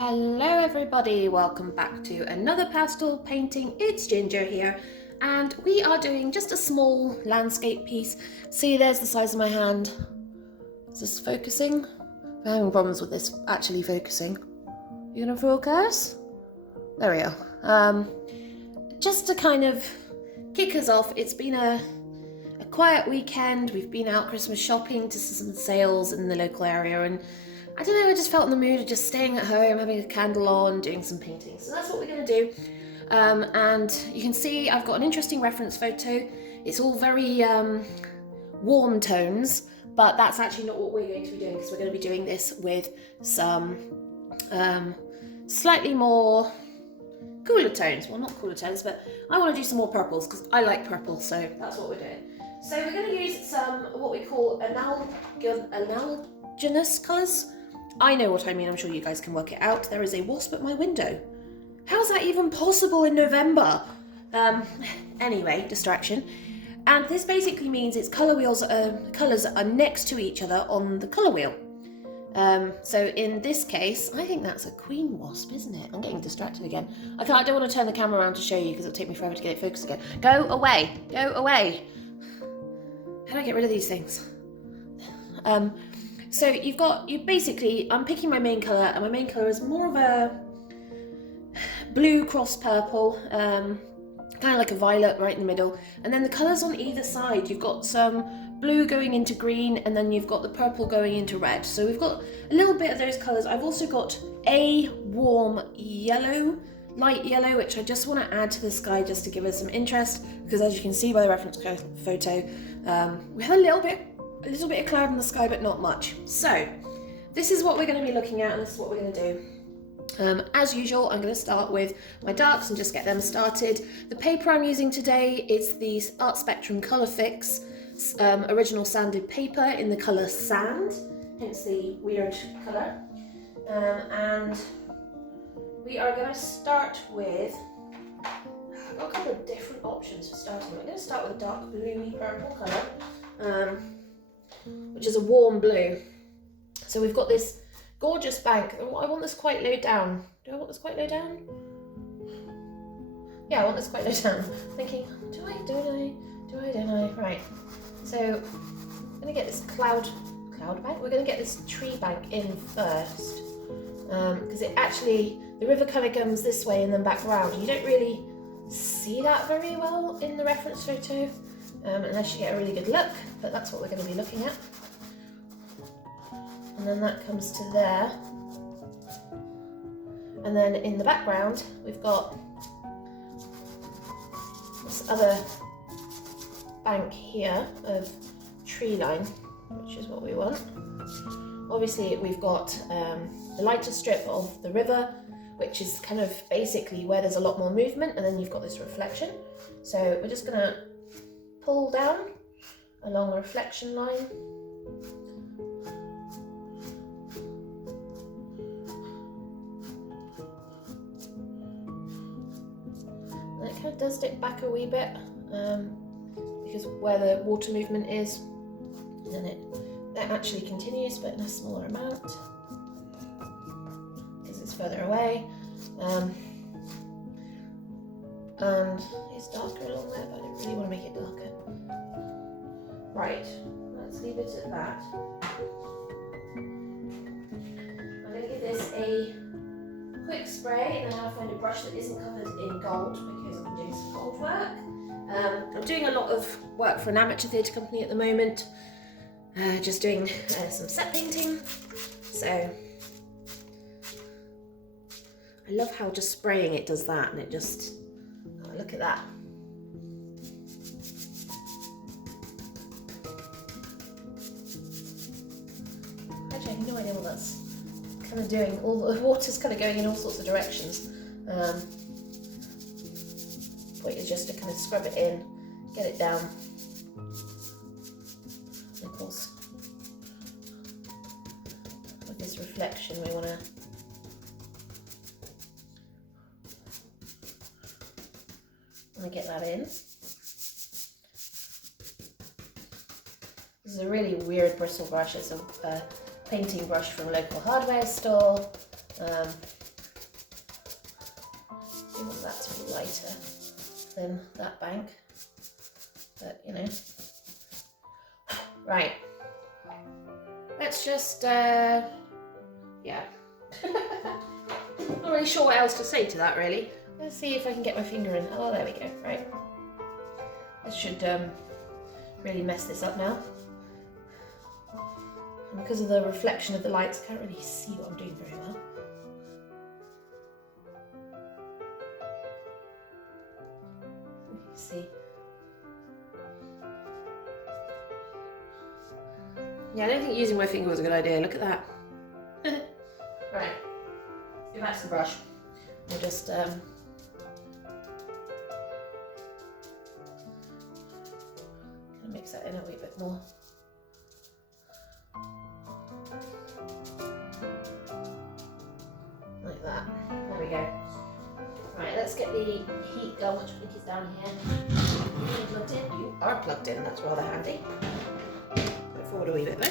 Hello everybody, welcome back to another pastel painting. It's Ginger here and we are doing just a small landscape piece. See, there's the size of my hand. Is this focusing? I'm having problems with this actually focusing. You gonna focus? There we go. Just to kind of kick us off, it's been a quiet weekend. We've been out Christmas shopping to some sales in the local area, and I don't know, I just felt in the mood of just staying at home, having a candle on, doing some painting. So that's what we're going to do. And you can see I've got an interesting reference photo. It's all very warm tones, but that's actually not what we're going to be doing, because we're going to be doing this with some slightly more cooler tones. Well, not cooler tones, but I want to do some more purples because I like purple, so that's what we're doing. So we're going to use some what we call analogous colours. I know what I mean, I'm sure you guys can work it out. There is a wasp at my window. How's that even possible in November? Anyway, distraction. And this basically means it's colour wheels, colours are next to each other on the colour wheel. So in this case, I think that's a queen wasp, isn't it? I'm getting distracted again. I don't want to turn the camera around to show you because it'll take me forever to get it focused again. Go away, go away. How do I get rid of these things? So I'm picking my main colour, and my main colour is more of a blue cross purple, kind of like a violet right in the middle. And then the colours on either side, you've got some blue going into green, and then you've got the purple going into red. So we've got a little bit of those colours. I've also got a warm yellow, light yellow, which I just want to add to the sky just to give us some interest, because as you can see by the reference photo, we have a little bit of cloud in the sky, but not much. So this is what we're going to be looking at, and this is what we're going to do. As usual, I'm going to start with my darks and just get them started. The paper I'm using today is the Art Spectrum Colour Fix original sanded paper in the colour sand, hence the weird colour. And we are going to start with, I've got a couple of different options for starting. We're going to start with a dark bluey purple colour, which is a warm blue. So we've got this gorgeous bank. I want this quite low down. Do I want this quite low down? Yeah, I want this quite low down. Thinking, don't I? Right. So I'm gonna get this cloud bank. We're gonna get this tree bank in first, because the river kind of comes this way and then back round. You don't really see that very well in the reference photo, unless you get a really good look, but that's what we're going to be looking at. And then that comes to there. And then in the background, we've got this other bank here of tree line, which is what we want. Obviously, we've got the lighter strip of the river, which is kind of basically where there's a lot more movement, and then you've got this reflection. So we're just going to pull down along a reflection line. And it kind of does dip back a wee bit, because where the water movement is, and then that actually continues, but in a smaller amount, because it's further away. And it's darker along there, but I don't really want to make it darker. Right, let's leave it at that. I'm going to give this a quick spray, and then I'll find a brush that isn't covered in gold, because I'm doing some gold work. I'm doing a lot of work for an amateur theatre company at the moment, just doing some set painting. So I love how just spraying it does that, and it just, oh, look at that. Actually, I have no idea what that's kind of doing. All the water's kind of going in all sorts of directions. Point is just to kind of scrub it in, get it down. And of course, with this reflection, we want to get that in. This is a really weird bristle brush. It's a painting brush from a local hardware store. lighter than that bank, but you know. Right, let's just, yeah. Not really sure what else to say to that, really. Let's see if I can get my finger in. Oh, there we go, right. This should really mess this up now. And because of the reflection of the lights, I can't really see what I'm doing very well. See. Yeah, I don't think using my finger was a good idea. Look at that. Right, let's go back to the brush. We'll just mix that in a wee bit more. Like that. There we go. Right, let's get the heat gun, which I think is down here. You're plugged in. You are plugged in, that's rather handy. Put it forward a wee bit though.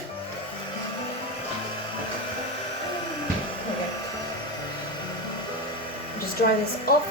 There we go. Just dry this off.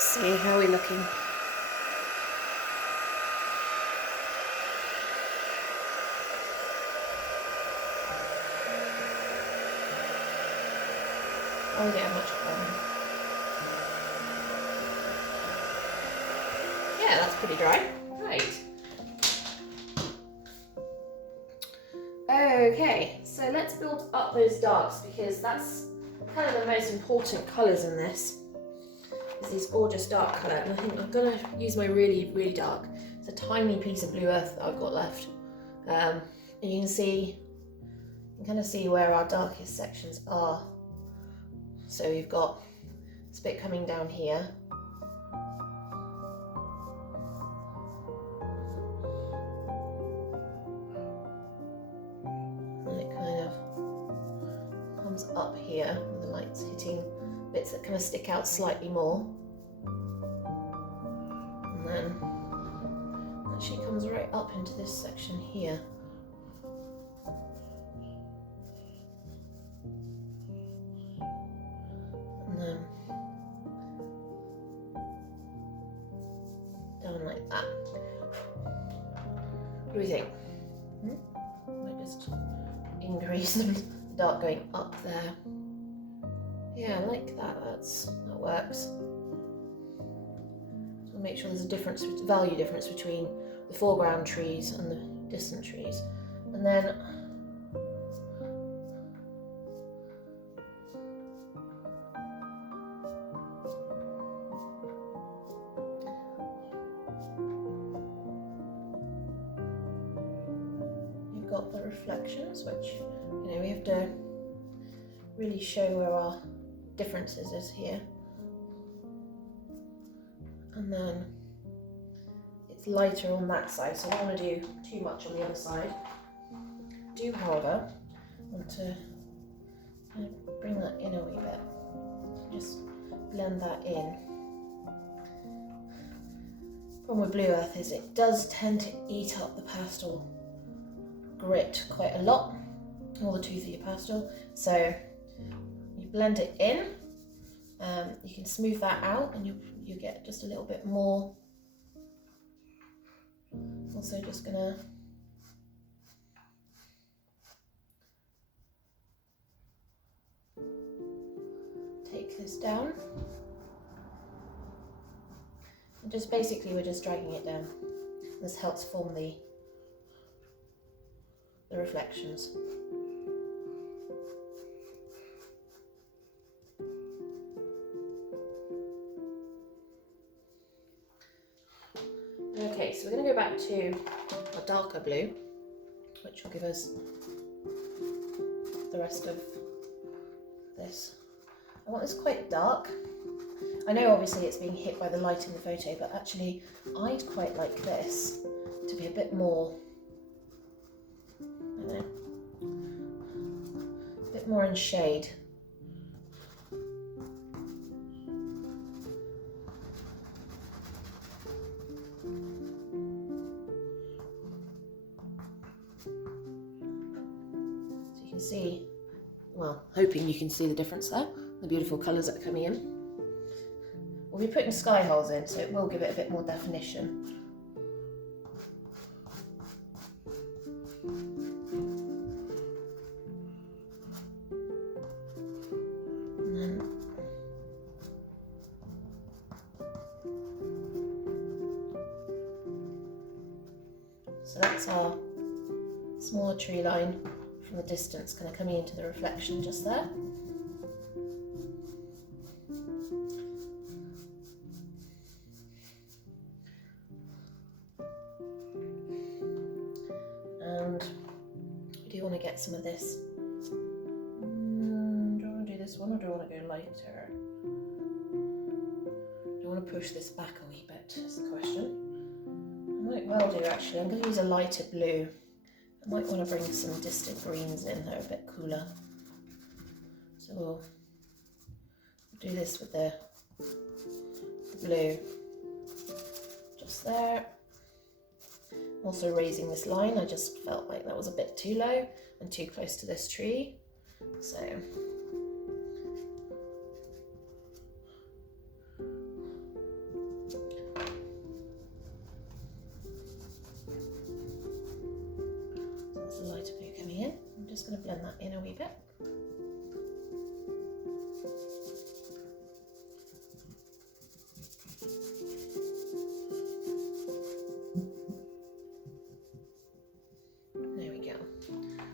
See, how are we looking? Oh yeah, much better. Yeah, that's pretty dry. Right. Okay, so let's build up those darks because that's kind of the most important colours in this. Is this gorgeous dark colour, and I think I'm gonna use my really, really dark. It's a tiny piece of blue earth that I've got left. And you can kind of see where our darkest sections are. So we've got this bit coming down here. And it kind of comes up here with the lights hitting bits that kind of stick out slightly more. And then actually comes right up into this section here. And then down like that. What do we think? Might just increase the dark going up there. Yeah, I like that. That works. So make sure there's a value difference between the foreground trees and the distant trees. And then you've got the reflections, which, you know, we have to really show where our differences is here. And then it's lighter on that side, so I don't want to do too much on the other side. Do, however, want to kind of bring that in a wee bit. Just blend that in. Problem with blue earth is it does tend to eat up the pastel grit quite a lot, all the tooth of your pastel. So you blend it in, you can smooth that out and you get just a little bit more. Also just gonna take this down. And just basically we're just dragging it down. This helps form the reflections. Okay, so we're going to go back to a darker blue, which will give us the rest of this. I want this quite dark. I know obviously it's being hit by the light in the photo, but actually I'd quite like this to be a bit more, I don't know, a bit more in shade. So you can see, well, hoping you can see the difference there, the beautiful colours that are coming in. We'll be putting sky holes in, so it will give it a bit more definition. And then so that's our smaller tree line from the distance, kind of coming into the reflection just there. And I do want to get some of this. Do I want to do this one, or do I want to go lighter? Do I want to push this back a wee bit, is the question. I might well do actually. I'm going to use a lighter blue. I might want to bring some distant greens in, they're a bit cooler. So we'll do this with the blue just there. Also raising this line, I just felt like that was a bit too low and too close to this tree. So that's the lighter blue coming in. I'm just going to blend that in a wee bit.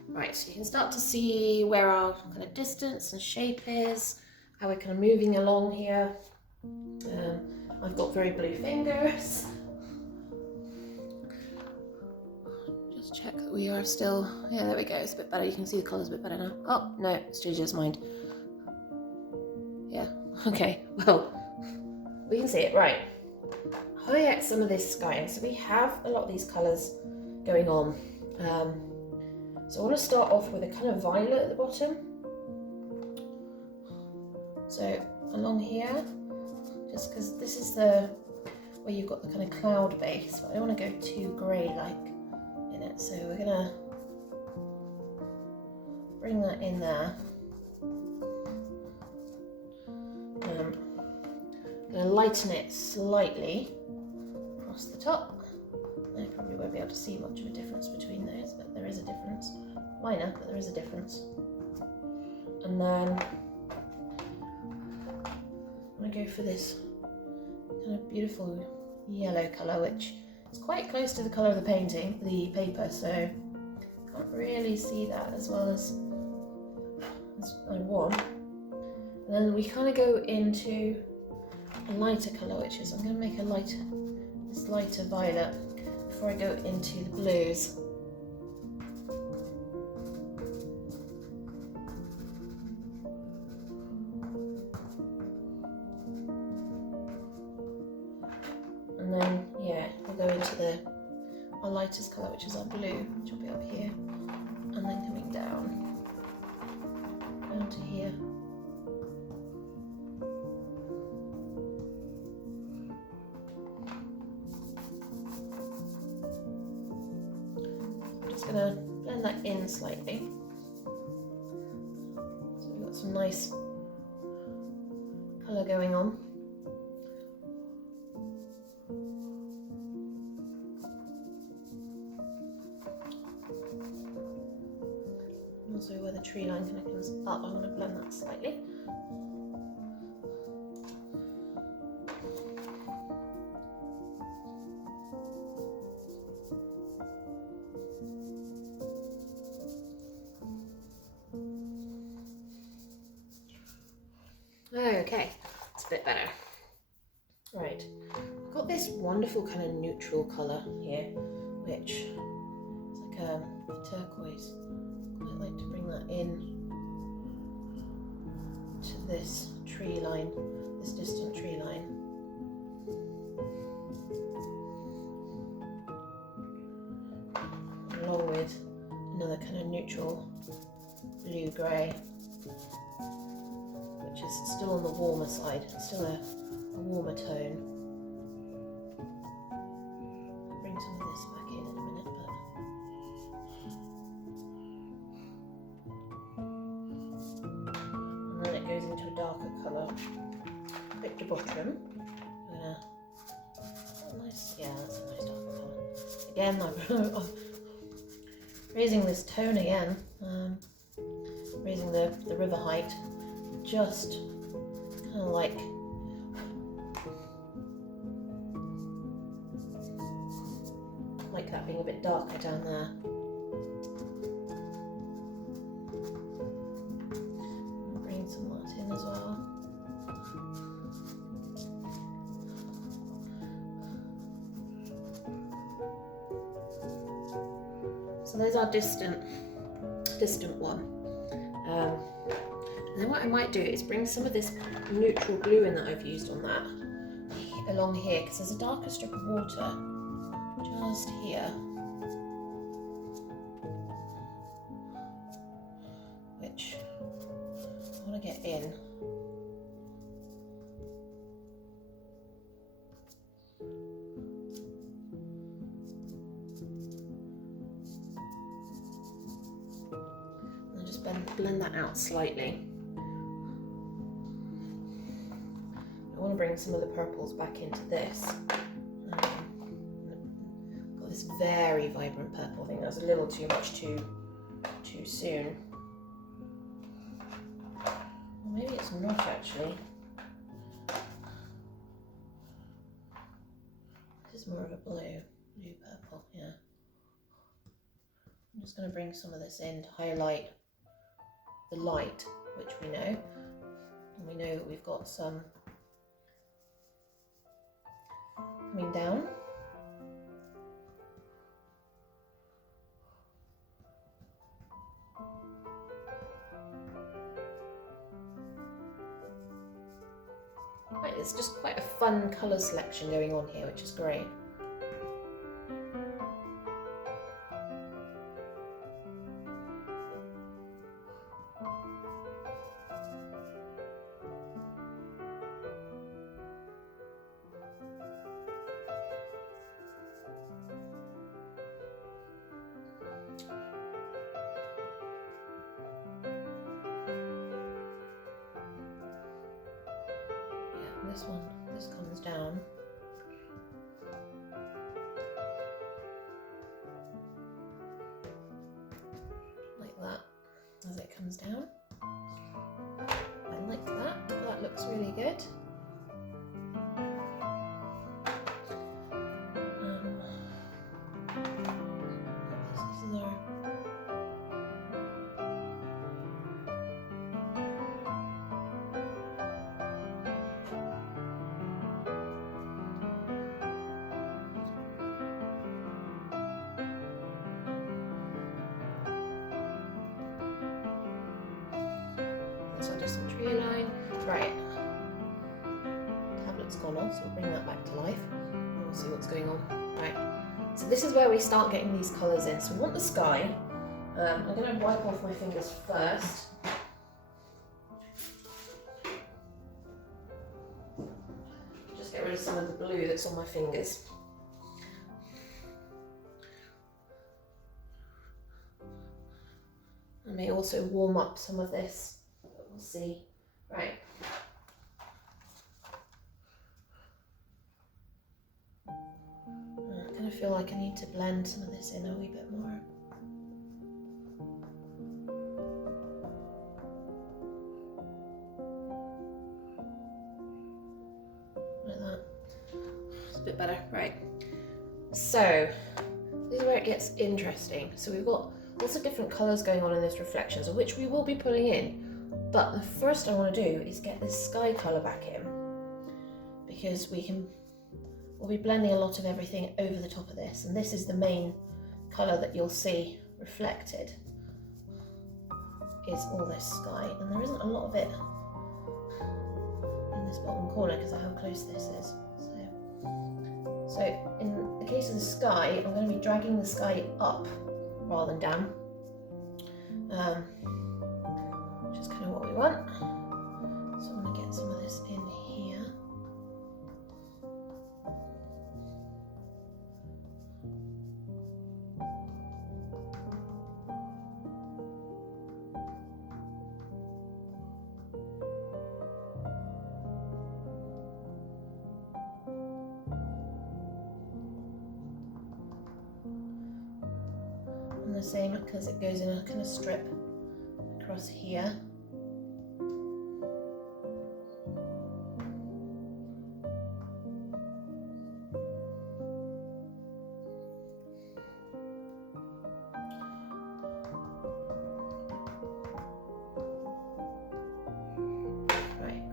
Right, so you can start to see where our kind of distance and shape is, how we're kind of moving along here. I've got very blue fingers. Just check that we are still, yeah, there we go, it's a bit better. You can see the colours a bit better now. Oh, no, it's Gigi's mind. Yeah, okay, well, we can see it, right. Highlight some of this sky, and so we have a lot of these colours going on. So I want to start off with a kind of violet at the bottom. So along here, just because this is the where you've got the kind of cloud base, but I don't want to go too grey-like in it. So we're gonna bring that in there. I'm gonna lighten it slightly across the top. I probably won't be able to see much of a difference between those, but there is a difference. Minor, but there is a difference. And then I'm going to go for this kind of beautiful yellow colour, which is quite close to the colour of the painting, the paper, so can't really see that as well as I want. And then we kind of go into a lighter colour, which is, I'm going to make this lighter violet before I go into the blues. And then, yeah, we'll go into our lightest colour, which is our blue, which will be up here, and then coming down to here. I'm just going to blend that in slightly. So we've got some nice colour going on. Also where the tree line kind of comes up, I want to blend that slightly. Okay, it's a bit better. Right, I've got this wonderful kind of neutral colour here, which is like a turquoise. I like to bring that in to this tree line, this distant tree line. Along with another kind of neutral blue-grey, which is still on the warmer side, still a warmer tone. I'll bring some of this back in a minute, and then it goes into a darker colour. Pick the bottom. Nice, yeah, that's a nice darker colour. Again, I'm raising this tone again, raising the river height, just kind of like that being a bit darker down there. Bring some of that in as well. So there's our distant one. And then what I might do is bring some of this neutral blue in that I've used on that along here, because there's a darker strip of water just here, which I want to get in. And just blend that out slightly. I want to bring some of the purples back into this. Got this very vibrant purple. I think that was a little too much too soon. Or maybe it's not actually. This is more of a blue purple, yeah. I'm just going to bring some of this in to highlight the light, which we know. And we know that we've got some coming down. Right, it's just quite a fun colour selection going on here, which is great. This comes down. Like that, as it comes down. I like that, that looks really good. So just a tree line. Right. Tablet's gone on, so we'll bring that back to life and we'll see what's going on. Right. So this is where we start getting these colours in. So we want the sky. I'm going to wipe off my fingers first. Just get rid of some of the blue that's on my fingers. I may also warm up some of this. We'll see. Right. I kind of feel like I need to blend some of this in a wee bit more. Like that. It's a bit better. Right. So, this is where it gets interesting. So we've got lots of different colours going on in this reflections, of which we will be putting in. But the first I want to do is get this sky colour back in, because we'll be blending a lot of everything over the top of this, and this is the main colour that you'll see reflected, is all this sky, and there isn't a lot of it this bottom corner because of how close this is. So in the case of the sky, I'm going to be dragging the sky up rather than down, which is kind of what we want. So I want to get some of this in here. The same because it goes in a kind of strip across here. Right,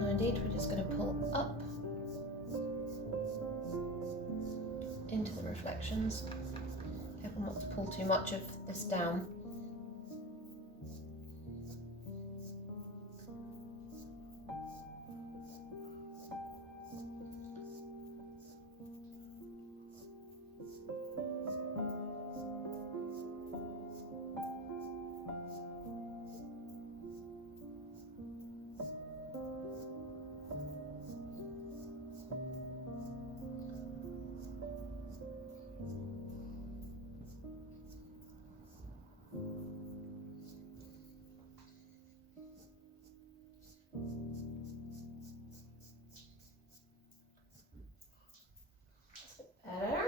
now indeed we're just going to pull up into the reflections. Careful not to pull too much of this down. Better.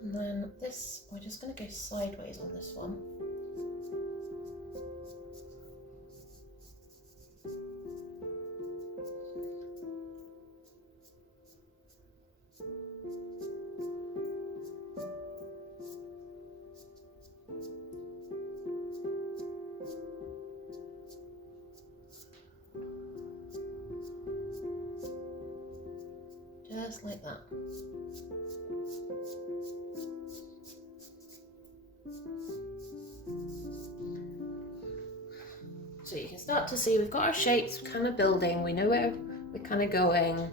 And then this, we're just going to go sideways on this one. Just like that. So you can start to see we've got our shapes kind of building, we know where we're kind of going,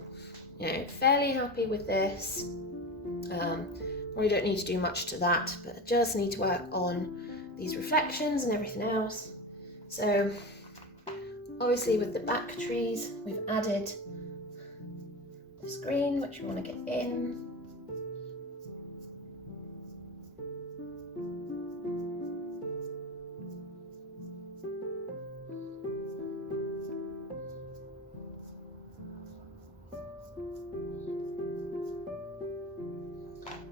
you know, fairly happy with this. Probably don't need to do much to that, but I just need to work on these reflections and everything else. So obviously with the back trees, we've added this green, which we want to get in.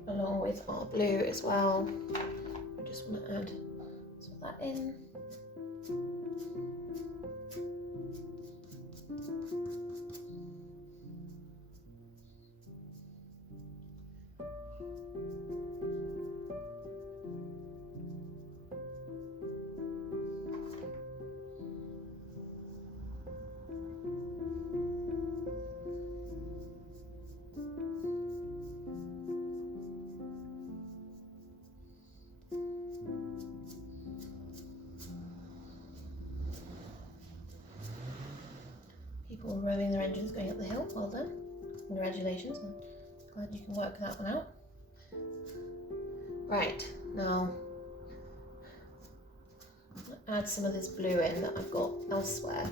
Along with our blue as well. I just want to add some of that in. People rowing their engines going up the hill, well done. Congratulations, I'm glad you can work that one out. Right, now I'll add some of this blue in that I've got elsewhere.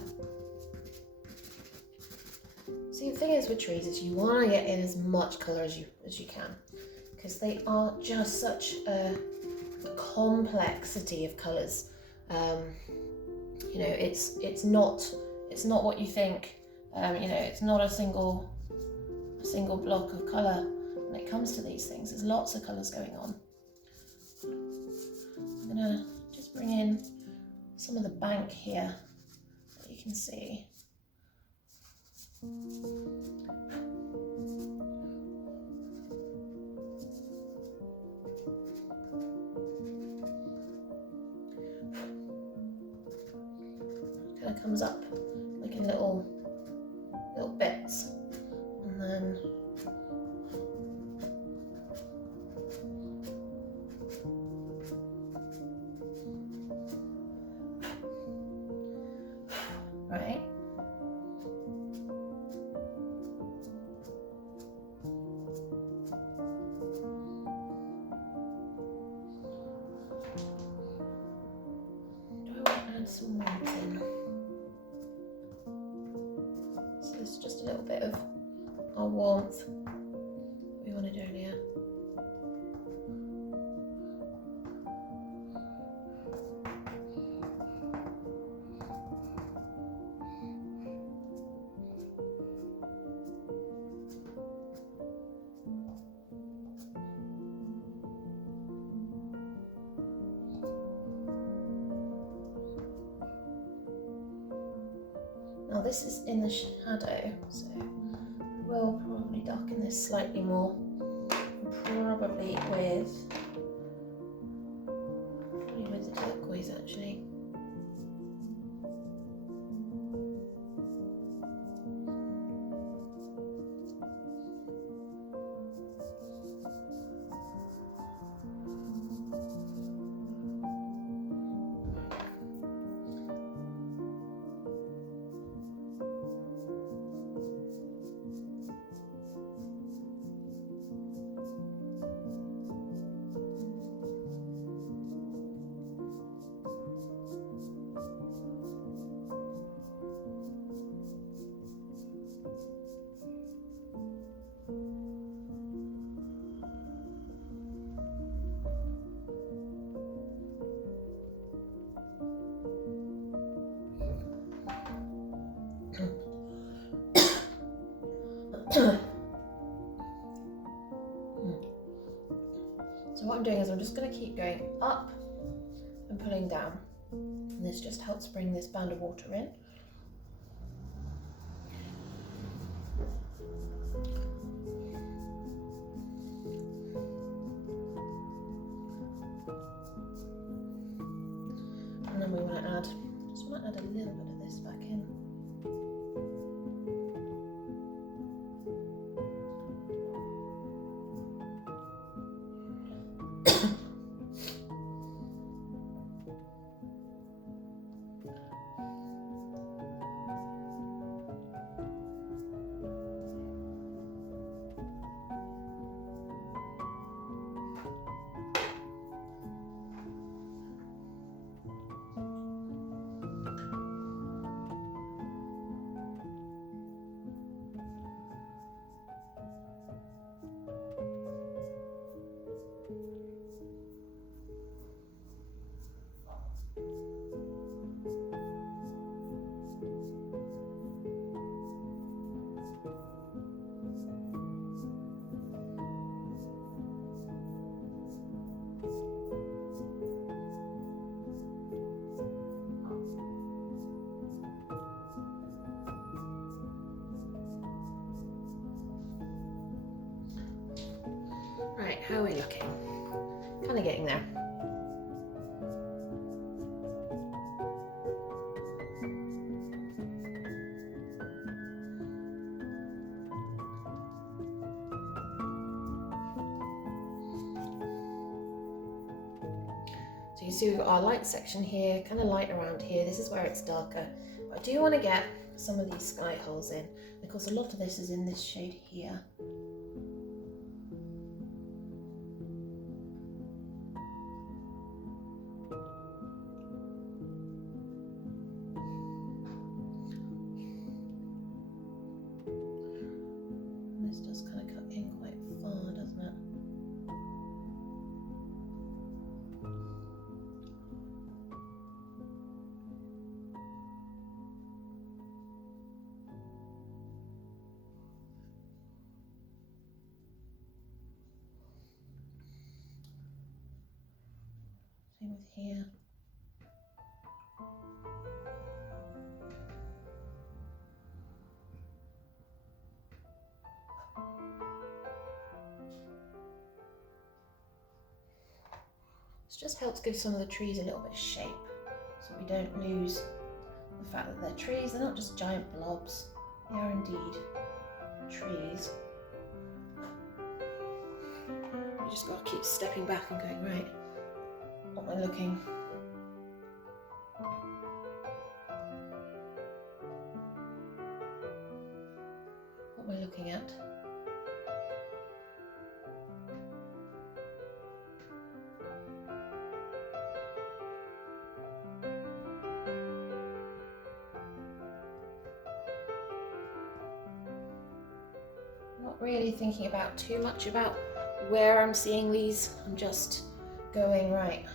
See, the thing is with trees is you want to get in as much colour as you can, because they are just such a complexity of colours. You know, it's not what you think. You know, it's not a single block of colour when it comes to these things. There's lots of colours going on. I'm gonna just bring in some of the bank here that you can see. Kind of comes up like in little bits, and then add some warmth in. So there's just a little bit of our warmth we want to do in here. Now this is in the shadow, so we'll probably darken this slightly more, probably with the turquoise actually. So what I'm doing is I'm just going to keep going up and pulling down, and this just helps bring this band of water in. And then we want to add, just might add a little bit of this back in. Right, how are we looking? Kind of getting there. So you see we've got our light section here, kind of light around here. This is where it's darker. But I do want to get some of these sky holes in. Of course, a lot of this is in this shade here. This does kind of cut in quite far, doesn't it? Same with here. This just helps give some of the trees a little bit of shape, so we don't lose the fact that they're trees. They're not just giant blobs, they are indeed trees. You just got to keep stepping back and going, right, what am I looking? What am I looking at? really thinking about too much about where I'm seeing these. I'm just going, right,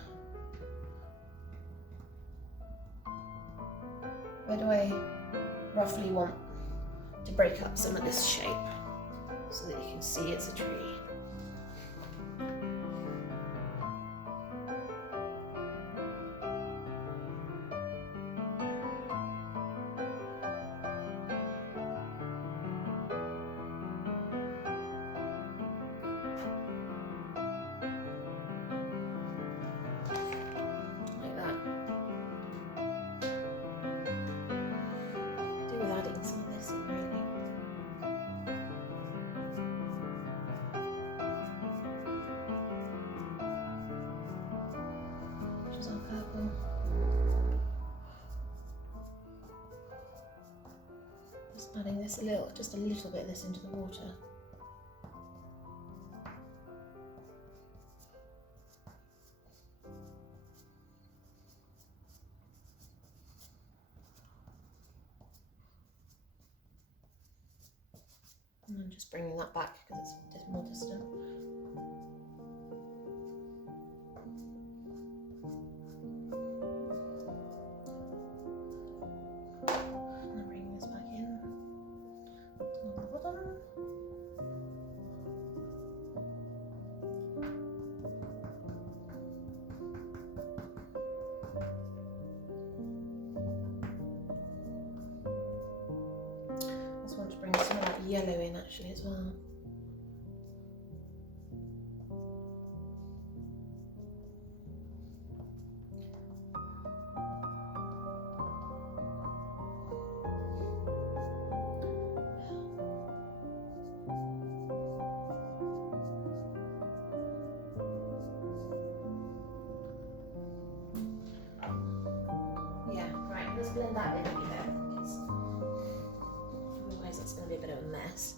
where do I roughly want to break up some of this shape so that you can see it's a tree. Like that. Do with adding some of this in, really. Which is our purple. Just adding this just a little bit of this into the water. And then just bringing that back because it's more distant. And then bringing this back in on the bottom. I just want to bring some of that yellow in actually as well. Yeah, right, let's blend that in a bit because otherwise it's going to be a bit of a mess.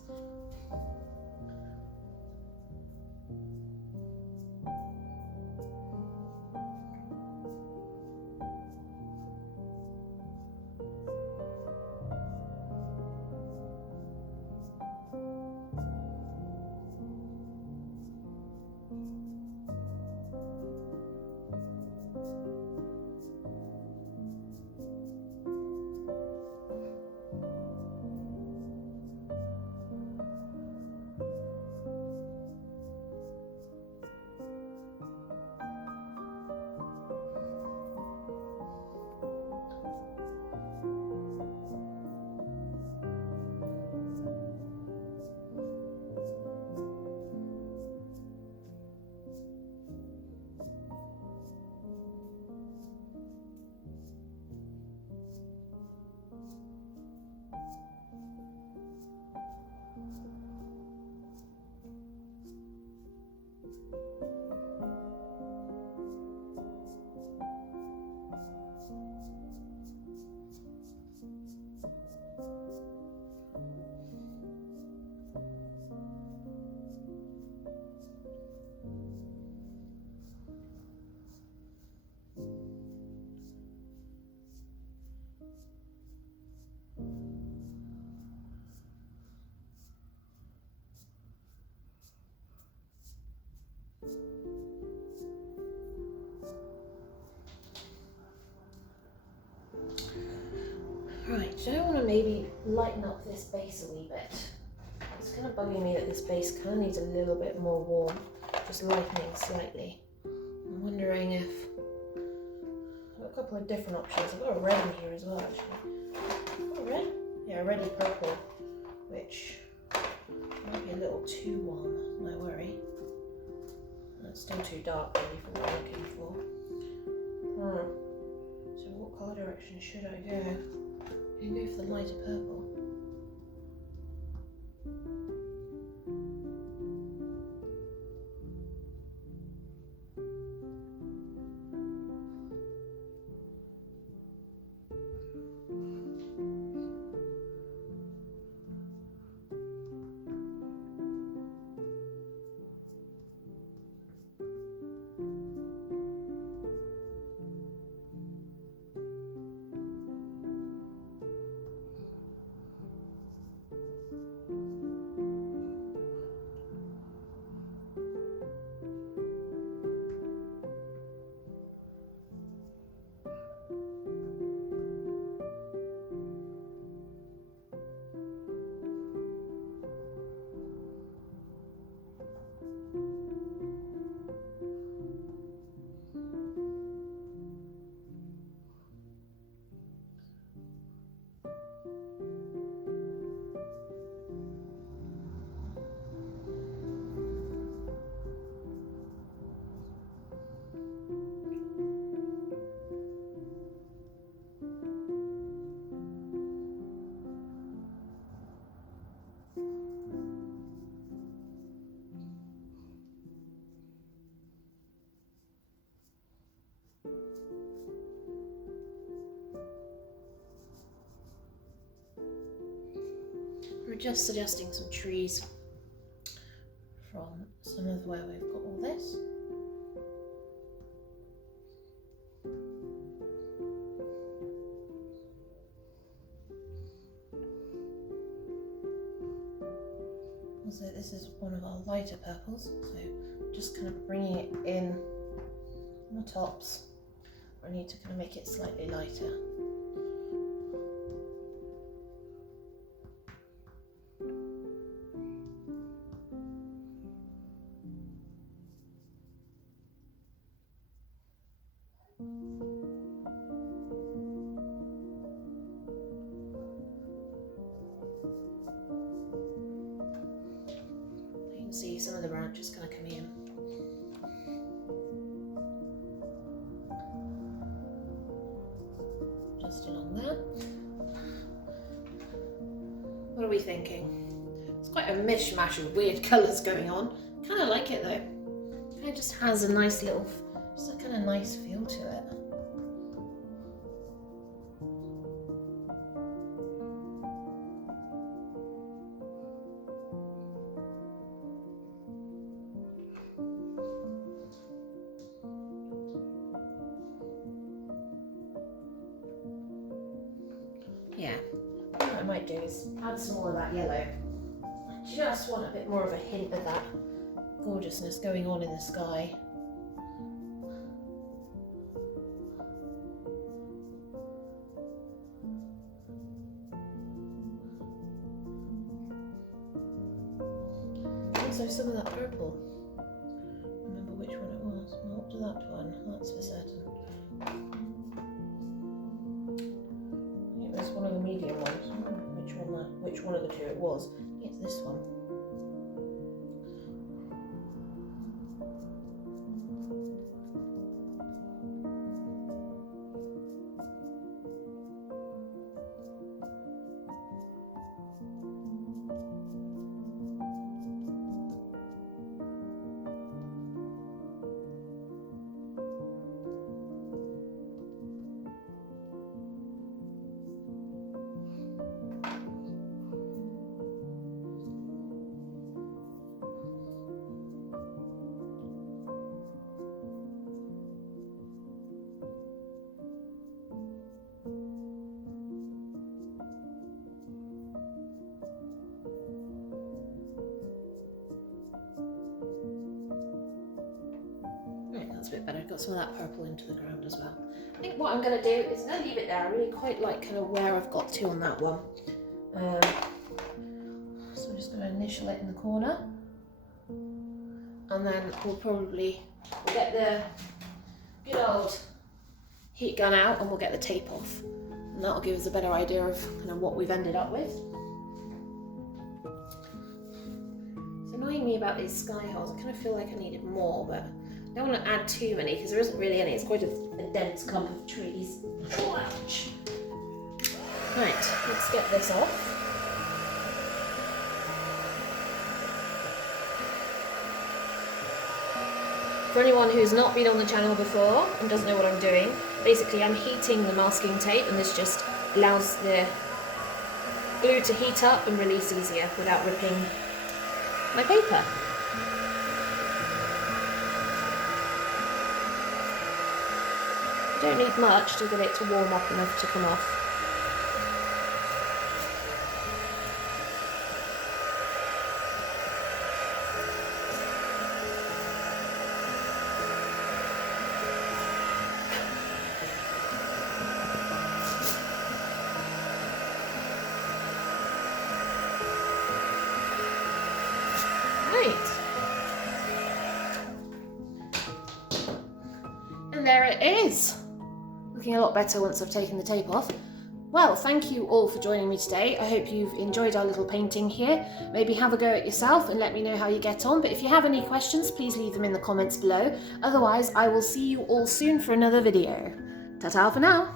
Right, do I want to maybe lighten up this base a wee bit? It's kind of bugging me that this base kind of needs a little bit more warm, just lightening slightly. I'm wondering if I've got a couple of different options. I've got a red in here as well, actually. Oh, red? Yeah, a reddy purple, which might be a little too warm, my worry. It's still too dark really for what I'm looking for. So what colour direction should I go? I can go for the lighter purple. just suggesting some trees from some of where we've got all this. Also, this is one of our lighter purples, so just kind of bringing it in on the tops. I need to kind of make it slightly lighter. See some of the branches kind of coming in. Just along there. What are we thinking? It's quite a mishmash of weird colours going on. Kind of like it though. It just has a nice little, just a kind of nice feel to it. Yeah, what I might do is add some more of that yellow. I just want a bit more of a hint of that gorgeousness going on in the sky. Also some of that purple. Remember which one it was? Not that one, that's for certain. One of the medium ones. Which one of the two it was? I think it's this one. That's a bit better. Got some of that purple into the ground as well. I think what I'm going to do is I'm going to leave it there. I really quite like kind of where I've got to on that one. So I'm just going to initial it in the corner. And then we'll get the good old heat gun out and we'll get the tape off. And that'll give us a better idea of kind of what we've ended up with. It's annoying me about these sky holes. I kind of feel like I needed more, but I don't want to add too many because there isn't really any. It's quite a dense clump of trees. Ouch. Right, let's get this off. For anyone who's not been on the channel before and doesn't know what I'm doing, basically I'm heating the masking tape and this just allows the glue to heat up and release easier without ripping my paper. Don't need much to get it to warm up enough to come off. Right. And there it is. Looking a lot better once I've taken the tape off. Well, thank you all for joining me today. I hope you've enjoyed our little painting here. Maybe have a go at yourself and let me know how you get on. But if you have any questions, please leave them in the comments below. Otherwise, I will see you all soon for another video. Ta-ta for now.